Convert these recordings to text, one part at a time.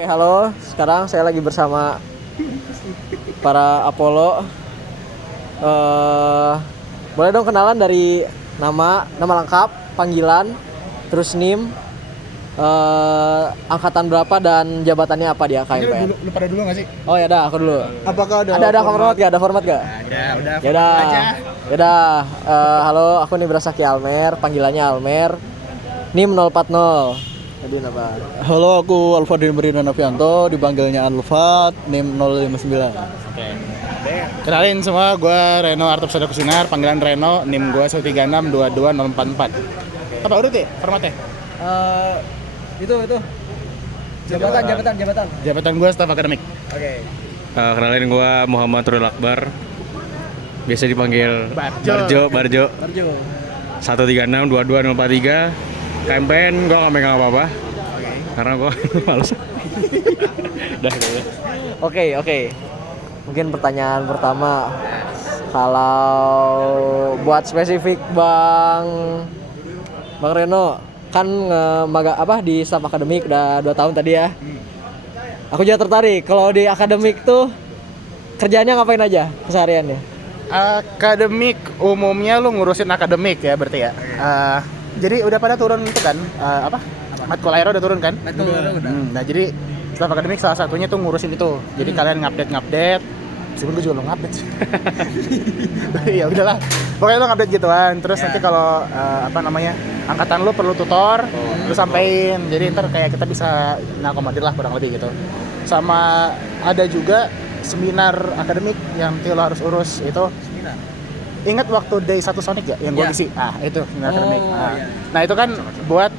Oke, halo, sekarang saya lagi bersama para Apollo. Boleh dong kenalan dari nama lengkap, panggilan, terus NIM, angkatan berapa dan jabatannya apa di AKMPN? Lu pada dulu nggak sih? Oh ya dah, aku dulu. Apakah Ada format gak? Ada format gak? Udah. Ya udah. Halo, aku nih Brasaki Almer, panggilannya Almer. NIM 040. Jadi apa? Halo, aku Alfadin Berina Nafianto, dipanggilnya Alfat, NIM 059. Oke. Kenalin semua, gue Reno Artopsada Kusinar, panggilan Reno, NIM gue 136222044. Apa urut ya formatnya? Itu. Jabatan. Jabatan gue staf akademik. Oke. Kenalin gue Muhammad Rul Akbar, biasa dipanggil Barjo. Barjo. 136222043. KMPN gue nggak megang apa-apa, karena gue males. Udah gitu. Oke. Mungkin pertanyaan pertama, kalau buat spesifik Bang Reno kan di staf akademik udah 2 tahun tadi ya. Aku juga tertarik kalau di akademik tuh kerjanya ngapain aja kesehariannya? Akademik umumnya lu ngurusin akademik ya berarti ya. Jadi udah pada turun itu kan matkul aero udah turun kan? Udah. Nah jadi staf akademik salah satunya tuh ngurusin itu. Jadi kalian ngupdate. Meskipun gue juga belum ngupdate sih. Ya udahlah. Pokoknya lo ngupdate gituan. Terus nanti kalau angkatan lu perlu tutor, lu sampein. Jadi ntar kayak kita bisa ngakomodir lah kurang lebih gitu. Sama ada juga seminar akademik yang lo harus urus itu. Ingat waktu Day 1 Sonic ya yang gue isi? Itu seminar akademik. Nah itu kan buat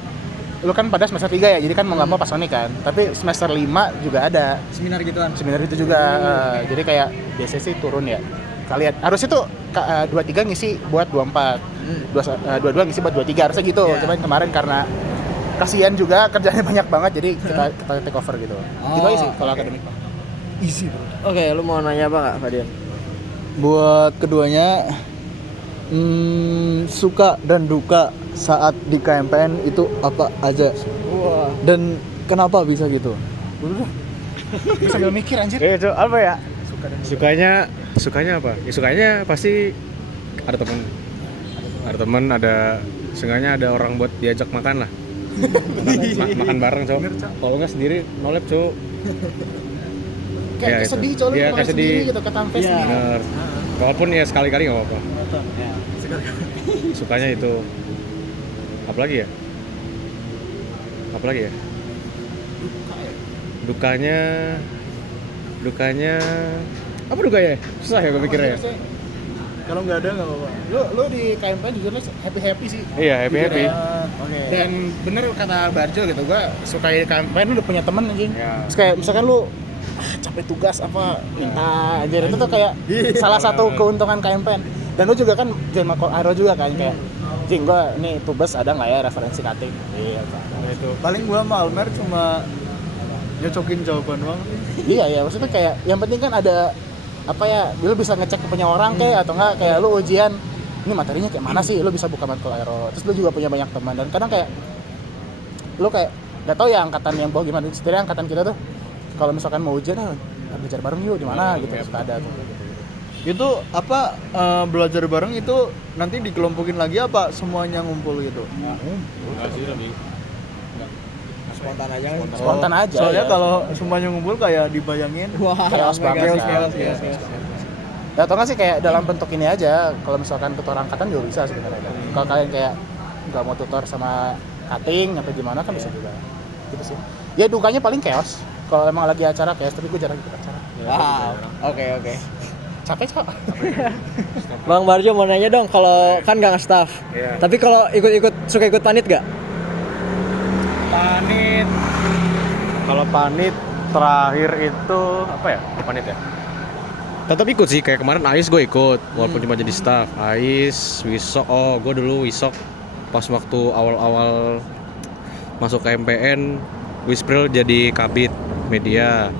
lu kan pada semester 3 ya, jadi kan mau nggak mau pas Sonic kan. Tapi semester 5 juga ada Seminar gituan. seminar itu juga. Jadi kayak biasanya sih turun ya. Kalian harusnya tuh 23 ngisi buat 24. 22 ngisi buat 23 harusnya gitu. Cuman kemarin karena kasihan juga kerjanya banyak banget jadi kita take over gitu. Gitu aja sih kalau akademik. Easy bro. Oke, lu mau nanya apa nggak, Fadian? Buat keduanya, suka dan duka saat di KMPN itu apa aja? Wah. Dan kenapa bisa gitu? Bisa sambil mikir anjir. Itu apa ya? Sukanya apa? Ya sukanya pasti ada teman, ada seenggaknya ada orang buat diajak makan lah. Makan bareng, Cok. Kalau nggak sendiri nolep, Cok. Kayak sedih coy, Iya, kayak sedih gitu ke Tampes sendiri. Bener. Walaupun ya sekali-kali nggak apa-apa. Sukanya itu. Apalagi ya? Dukanya apa dukanya? Susah ya gue mikirnya. Kalau nggak ada nggak apa-apa. Lu di KMPN jujur happy sih. Iya, happy. Dan bener kata Barjo gitu, gua suka di KMPN lu udah punya temen anjing. Ya. Terus kayak misalkan lu capek tugas apa minta anjir itu tuh kayak salah satu keuntungan KMPN. Dan lu juga kan Jen Aero juga kan kayak Jing gua nih tugas ada nggak ya referensi cutting. Iya Itu paling gua sama Almer cuma nyocokin jawaban doang. Iya maksudnya kayak yang penting kan ada apa ya, lu bisa ngecek punya orang kayak atau enggak kayak lu ujian ini materinya kayak mana sih, lu bisa buka matkul aero. Terus lu juga punya banyak teman dan kadang kayak lu kayak nggak tahu ya angkatan yang bawah gimana. Sebenarnya angkatan kita tuh kalau misalkan mau ujian belajar bareng yuk di mana gitu suka ada tuh. Itu apa belajar bareng itu nanti dikelompokin lagi apa semuanya ngumpul gitu? Spontan aja. Soalnya ya. kalau semuanya ngumpul kayak dibayangin Chaos banget. chaos. Ya atau nggak sih kayak dalam bentuk ini aja. Kalau misalkan tutor angkatan juga bisa sebenarnya. Kalau kalian kayak nggak mau tutor sama cutting atau gimana kan bisa juga. Gitu sih. Ya dukanya paling chaos. Kalau emang lagi acara chaos, tapi gue jarang ikut acara. Wow. Oke. Capek Cok. Bang Barjo mau nanya dong, kalau kan nggak nge-staff. Iya. Tapi kalau suka ikut panit gak? Panit. Kalau panit terakhir itu apa ya? Panit ya. Tetap ikut sih, kayak kemarin AIS gue ikut, walaupun cuma jadi staff. AIS, Wisok, gue dulu Wisok pas waktu awal-awal masuk ke MPN, Wispril jadi kabit media.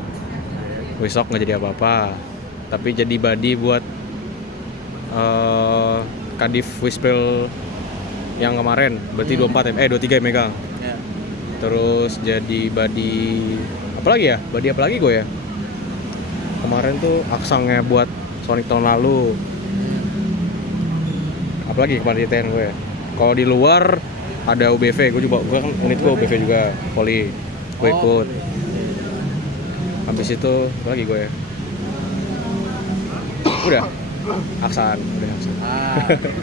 Wisok nggak jadi apa-apa, tapi jadi body buat Kadif Wispril yang kemarin, berarti 23 yang megang. Ya. Terus jadi body apalagi ya, body apalagi gue ya. Kemarin tuh aksangnya buat Sonic tahun lalu. Apalagi kepanitiaan gue ya. Kalau di luar ada UBV, gue kan unit gue UBV juga, poli. Gue ikut. Habis itu apalagi gue ya. Udah. Aksaan, udah aksaan.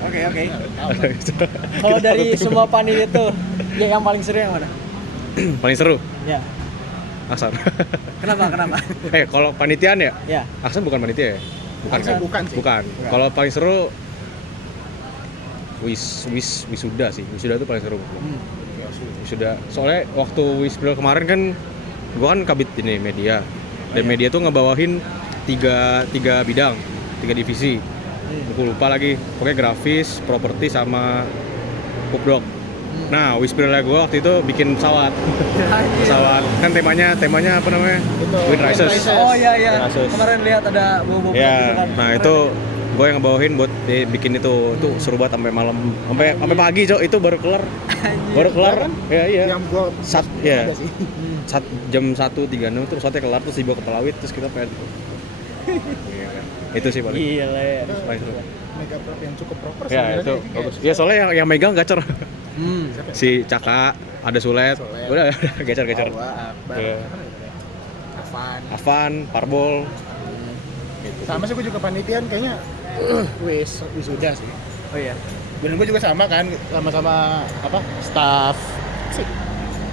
Oke. Kalau dari semua panit itu, ya yang paling seru yang mana? Paling seru Ya. Aksan. Kenapa? Kalau panitiaan ya? Ya. Aksan bukan panitia ya? Bukan Aksan kan? bukan sih. Bukan. Kalau paling seru wisuda sih. Wisuda tuh paling seru. Wisuda. Soalnya waktu Wispril kemarin kan gua kan kabit ini media. Dan media tuh ngebawahin tiga bidang, 3 divisi. Aku lupa lagi. Pokoknya grafis, properti sama pupdok. Nah, Wisprilnya gue waktu itu bikin pesawat. Pesawat kan temanya apa namanya? Wind Rises. Oh iya. Rasus. Kemarin lihat ada bobo gitu Ya, kan. nah itu gue yang ngebawahin buat bikin itu. Itu seru banget sampai malam, sampai pagi, Cok. Itu baru kelar. Baru kelar kan? Iya. Yang gua Ya. ada sih. Jam 1.36 terus pesawatnya kelar, terus dibawa ke Pelawit, terus kita pengen. Itu sih paling. Gila ya. Paling seru. Mega prop yang cukup proper Ya, sebenarnya. itu bagus. Ya, soalnya yang megang gacor. Si Caka, ada Sulet. Udah gecer. Akbar. Iya. Avan. Avan, Parbol. Sama sih gue juga panitian kayaknya wisuda sih. Oh iya. Dan gue juga sama kan, sama-sama staff sih.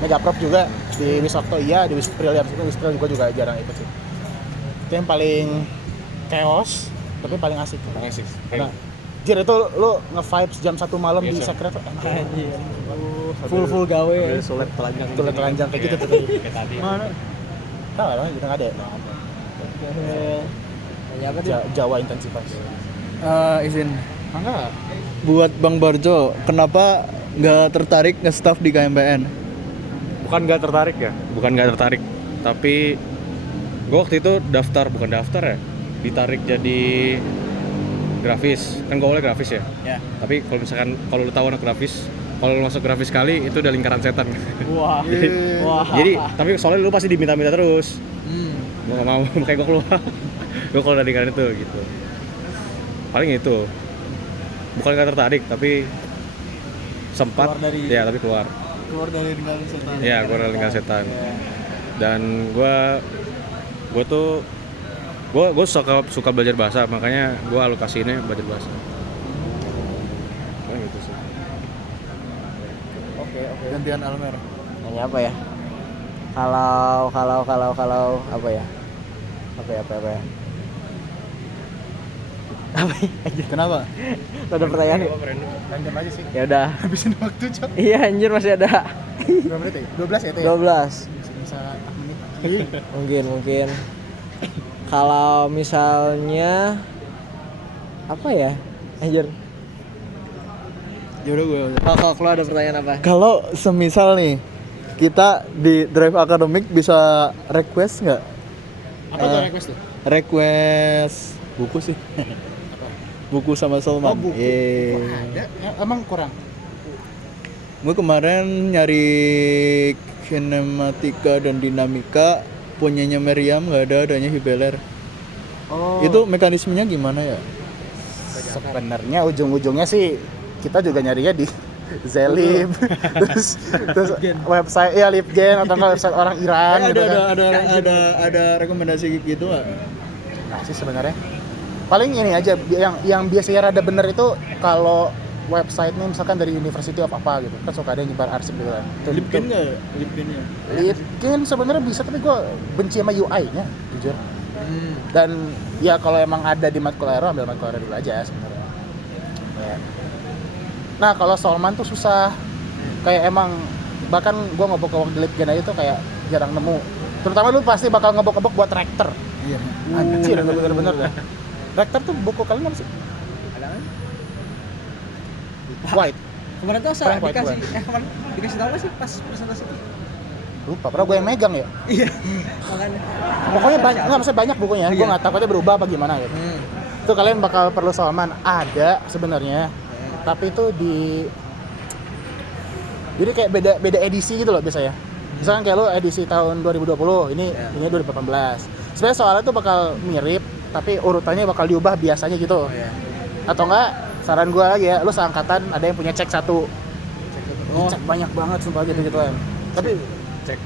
Megaprop juga di Wisokto iya, di Wispril gue juga jarang ikut sih. Itu yang paling chaos tapi paling asik. Karena jir itu lu nge-vibes jam 1 malam di Biasa. sekret tuh enak. Full gawe. Sulet telanjang. Tuh telanjang kayak gitu tuh. Kayak tadi. Mana? Tahu lah, udah nggak ada. Nanya apa tuh? Jawa Intensifiers. Izin Enggak. buat Bang Barjo, kenapa nggak tertarik nge-staff di KMPN? Bukan nggak tertarik, tapi gue waktu itu bukan daftar ya, ditarik jadi grafis. Kan gue oleh grafis ya. Ya. Tapi kalau misalkan kalau lu tahu anak grafis, kalau lu masuk grafis sekali itu udah lingkaran setan. Wah. Jadi tapi soalnya lu pasti diminta-minta terus. Gue gak mau, makanya gue keluar. Gue keluar dari lingkaran itu gitu. Paling itu. Bukan gak tertarik, tapi sempat. Keluar dari- Ya, tapi keluar. Keluar dari lingkaran setan. Iya, keluar dari lingkaran setan. Dan gue tuh gue suka belajar bahasa, makanya gue alokasinya belajar bahasa. Paling gitu sih. Oke. Gantian Almer. Nanya apa ya? Kalau apa ya? Apa ya? Apa ya? Kenapa? Ada pertanyaan? Random aja sih. Ya udah. Habisin waktu, Cok. Iya anjir masih ada. Berapa menit ya? 12 ya itu ya? 12. Bisa 4 menit. Mungkin. Kalau misalnya apa ya? Anjir. Ya udah gue. Kalau ada pertanyaan apa? Kalau semisal nih kita di Drive Academic bisa request nggak? Apa tuh request tuh? Request buku sih. Buku sama Salman. Oh, buku. Iya. Ada? Emang kurang? Gue kemarin nyari kinematika dan dinamika punyanya Meriam, nggak adanya Hibeler. Oh. Itu mekanismenya gimana ya? Sebenarnya ujung-ujungnya sih kita juga nyarinya di Zelib, terus website ya Libgen atau enggak website orang Iran gitu kan. Ada rekomendasi gitu nggak? Nah sih sebenarnya paling ini aja yang biasanya rada bener itu kalau websitenya misalkan dari University of apa gitu kan suka ada yang nyebar arsip gitu kan. Libgen nggak? Libgennya? Libgen sebenarnya bisa tapi gue benci sama UI-nya jujur. Dan ya kalau emang ada di matkul aero ambil matkul aero dulu aja sebenarnya. Ya. Nah kalau Solman tuh susah, kayak emang bahkan gue ngebok-ngebok di Libgen aja tuh kayak jarang nemu. Terutama lu pasti bakal ngebok-ngebok buat Rector. Iya. Anjir bener-bener dah. Rector tuh buku kalian apa sih? Ada kan? White. Kemarin tuh Frank White dikasih kemarin dikasih tahu nggak sih pas presentasi itu? Lupa, pernah gue yang megang ya. Iya. Makanya. Pokoknya banyak, nggak maksudnya banyak bukunya. Gue nggak takutnya berubah apa gimana gitu. Itu kalian bakal perlu Solman. Ada sebenarnya, tapi itu jadi kayak beda edisi gitu loh biasanya. Misalkan kayak lu edisi tahun 2020, ini 2018. Sebenarnya soalnya tuh bakal mirip, tapi urutannya bakal diubah biasanya gitu. Atau enggak, saran gua lagi ya, lu seangkatan ada yang punya cek 1. Cek banyak banget sumpah gitu-gituan. Tapi cek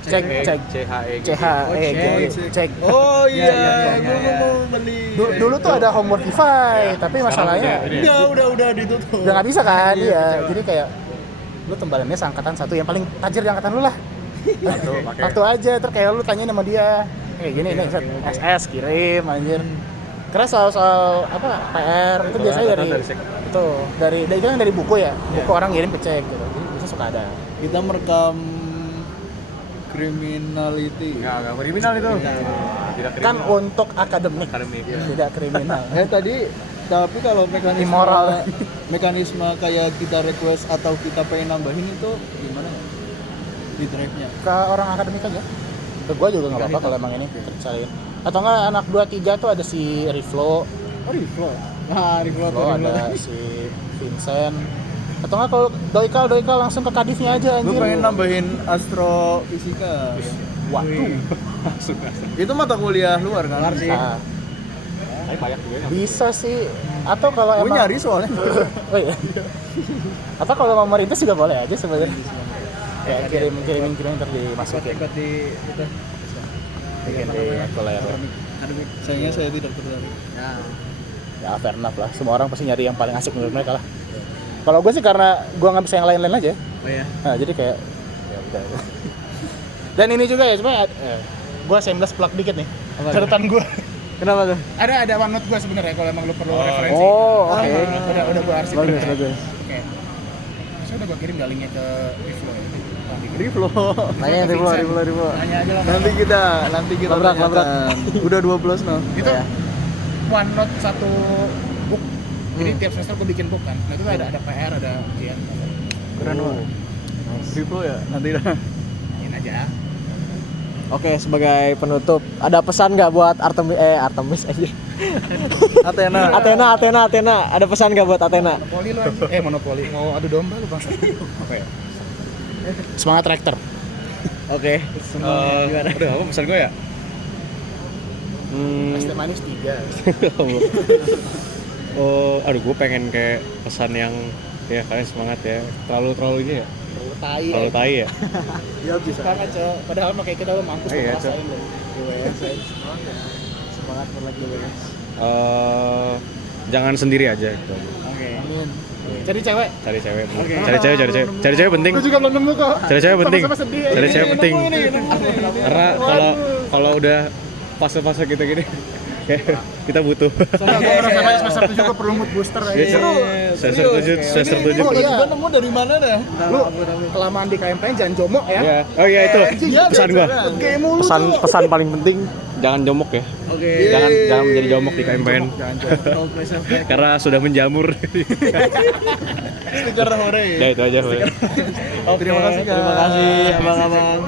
cek. Oh iya, gue mau beli. Dulu tuh ada homework DeFi, tapi masalahnya Udah ditutup. udah nggak bisa kan, iya. Jadi kayak lu tembalannya seangkatan 1 yang paling tajir di angkatan lu lah. Satu aja, terus kayak lu tanya sama dia, kayak gini nih, SS kirim anjir. Karena soal apa PR itu biasanya dari kan dari buku ya, buku orang ngirim ke cek gitu. Jadi biasanya suka ada. Kita merekam criminality. Enggak kriminal itu. Tidak kriminal. Kan untuk akademik, tidak kriminal. Tapi kalau mekanisme Immoral. mekanisme kayak kita request atau kita pengen nambahin itu gimana ya? Di drive-nya. Ke orang akademik aja. Ke gua juga nggak apa-apa kalau emang ini cariin. Atau enggak anak 2-3 tuh ada si Riflo. Oh, Riflo. Nah, Riflo Ada si Vincent. Atau enggak kalau Doikal langsung ke Kadifnya aja Gue anjir. pengen nambahin astrofisika. Waduh. Itu mata kuliah luar kan? Bisa. Tapi banyak juga yang Bisa sih. Atau kalau Gue emang nyari soalnya. Oh iya. Atau kalau mau merintis juga boleh aja sebenarnya. Kayak kirimin ntar dimasukin. Ikut di itu. Bikin di layar. Akademik. Sayangnya saya tidak tertarik. Ya fair enough lah. Semua orang pasti nyari yang paling asik menurut mereka lah. Kalau gue sih karena gue nggak bisa yang lain-lain aja. Oh iya. Nah jadi kayak ya udah. Dan ini juga ya sebenarnya gue shameless plug dikit nih. Catatan gue. Kenapa tuh? Ada OneNote gue sebenarnya kalau emang lu perlu referensi. Oh, oke. Udah gue arsipin. Bagus. Oke. Saya udah gue kirim nggak linknya ke Riflo ya. Riflo. Nanya Riflo. Tanya aja lah. Nanti kita Labrak. tanyakan. Udah 12 no. Itu OneNote satu book. Jadi tiap semester gue bikin book kan. Nah itu ada PR, ada ujian. Keren banget. Riflo ya. Nanti dah. Tanyain aja. Oke, sebagai penutup, ada pesan nggak buat Artemis aja? Athena. Athena. Ada pesan nggak buat Athena? Monopoli lu aja. Monopoli. Mau adu domba lu bangsa. Oke. Semangat rektor. Oke. Udah apa pesan gue ya? Es teh manis 3. Aduh gue pengen kayak pesan yang ya kalian semangat ya. Terlalu ini ya. Terlalu tai ya. Ya bisa. Semangat, Cok. Padahal mah kayak kita lu mampus Iya, ngerasain Cok. lu. Semangat lagi guys. Jangan sendiri aja gitu. Oke. Amin. Cari cewek. Cari cewek. Cari cewek penting. Gue juga belum nemu kok. Cari cewek penting. Sama-sama sedih. Cari cewek Ini, penting. nemu ini. Karena kalau udah fase-fase gitu gini kayak kita butuh. Soalnya gue rasanya semester 7 gue perlu mood booster aja. Semester 7 Oh, iya. Gue nemu dari mana dah? Lu kelamaan di KMPN jangan jomok ya. Ya. Oh iya itu pesan gua. Kayak mulu Pesan paling penting jangan jomok ya. Oke. Jangan menjadi jomok di KMPN. Karena sudah menjamur. Stiker hore. Ya itu aja. Terima kasih, Kak. Terima kasih, abang-abang.